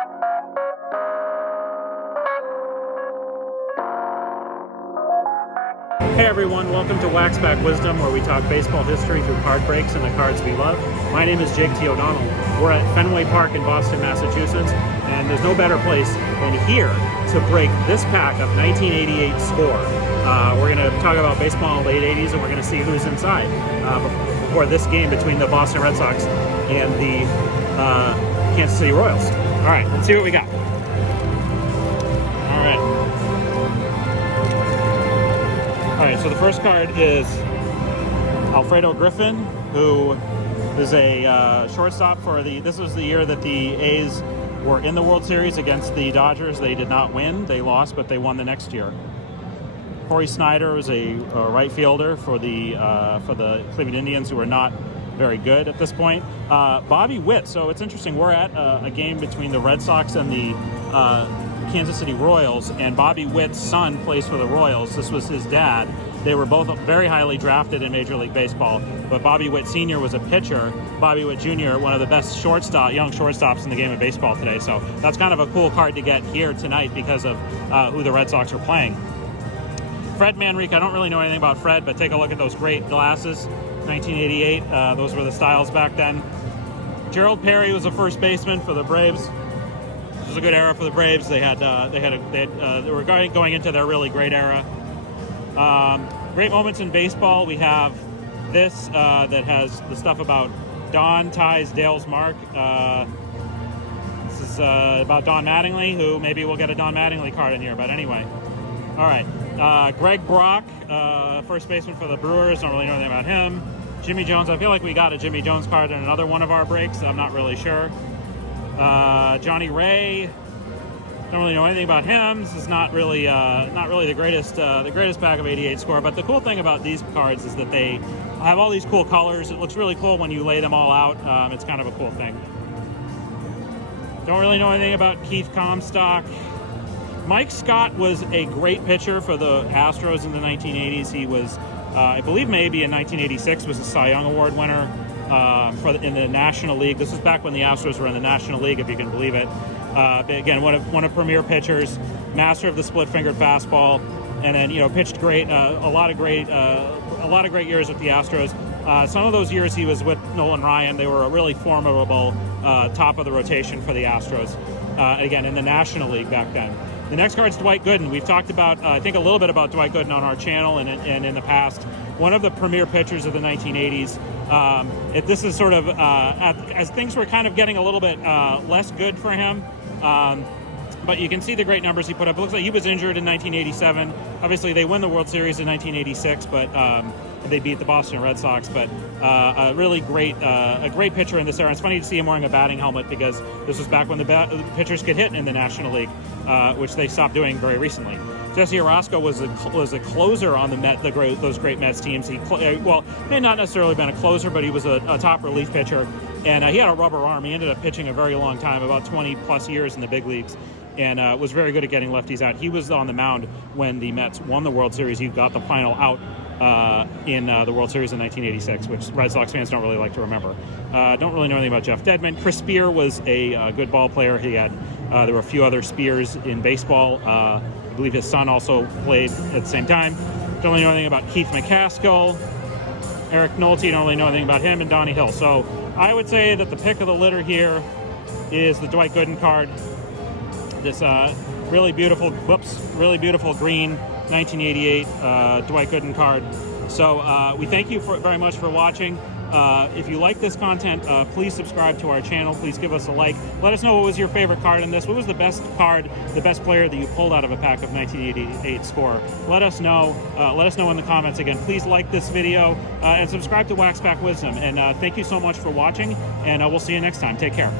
Hey everyone, welcome to Waxback Wisdom, where we talk baseball history through card breaks and the cards we love. My name is Jake T. O'Donnell. We're at Fenway Park in Boston, Massachusetts, and there's no better place than here to break this pack of 1988 score. We're going to talk about baseball in the late 80s, and we're going to see who's inside before this game between the Boston Red Sox and the Kansas City Royals. All right, let's see what we got. All right, so the first card is Alfredo Griffin, who is a shortstop for this was the year that the A's were in the World Series against the Dodgers. They did not win. They lost, but they won the next year. Corey Snyder was a right fielder for the Cleveland Indians, who are not very good at this point. Bobby Witt. So it's interesting. We're at a game between the Red Sox and the Kansas City Royals, and Bobby Witt's son plays for the Royals. This was his dad. They were both very highly drafted in Major League Baseball, but Bobby Witt Sr. was a pitcher. Bobby Witt Jr., one of the best young shortstops in the game of baseball today. So that's kind of a cool card to get here tonight because of who the Red Sox are playing. Fred Manrique, I don't really know anything about Fred, but take a look at those great glasses. 1988, those were the styles back then. Gerald Perry was a first baseman for the Braves. It was a good era for the Braves. They were going into their really great era. Great moments in baseball. We have this that has the stuff about Don ties Dale's mark. This is about Don Mattingly, who maybe we'll get a Don Mattingly card in here. But anyway, all right. Greg Brock, first baseman for the Brewers. Don't really know anything about him. Jimmy Jones. I feel like we got a Jimmy Jones card in another one of our breaks. I'm not really sure. Johnny Ray, don't really know anything about him. This is not really the greatest pack of 88 score. But the cool thing about these cards is that they have all these cool colors. It looks really cool when you lay them all out. It's kind of a cool thing. Don't really know anything about Keith Comstock. Mike Scott was a great pitcher for the Astros in the 1980s. He was, I believe, maybe in 1986 was a Cy Young Award winner. In the National League. This was back when the Astros were in the National League, if you can believe it. Again, one of premier pitchers, master of the split-fingered fastball, and then pitched great. A lot of great years with the Astros. Some of those years he was with Nolan Ryan. They were a really formidable top of the rotation for the Astros. Again, in the National League back then. The next card's Dwight Gooden. We've talked about, I think, a little bit about Dwight Gooden on our channel and in the past. One of the premier pitchers of the 1980s. This is sort of, as things were kind of getting a little bit less good for him, but you can see the great numbers he put up. It looks like he was injured in 1987. Obviously, they win the World Series in 1986, but they beat the Boston Red Sox. But a really great pitcher in this era. It's funny to see him wearing a batting helmet because this was back when the pitchers could hit in the National League, which they stopped doing very recently. Jesse Orosco was a closer on those great Mets teams. He may not necessarily been a closer, but he was a top relief pitcher, and he had a rubber arm. He ended up pitching a very long time, about 20 plus years in the big leagues, and was very good at getting lefties out. He was on the mound when the Mets won the World Series. He got the final out in the World Series in 1986, which Red Sox fans don't really like to remember. Don't really know anything about Jeff Dedman. Chris Spear was a good ball player. He had there were a few other Spears in baseball. I believe his son also played at the same time. Don't really know anything about Keith McCaskill. Eric Nolte, don't really know anything about him, and Donnie Hill. So I would say that the pick of the litter here is the Dwight Gooden card. This really beautiful green 1988 Dwight Gooden card. So we thank you very much for watching. If you like this content, please subscribe to our channel. Please give us a like. Let us know what was your favorite card in this. What was the best card, the best player that you pulled out of a pack of 1988 score? Let us know. Let us know in the comments. Again, please like this video and subscribe to Waxback Wisdom. And thank you so much for watching. And we'll see you next time. Take care.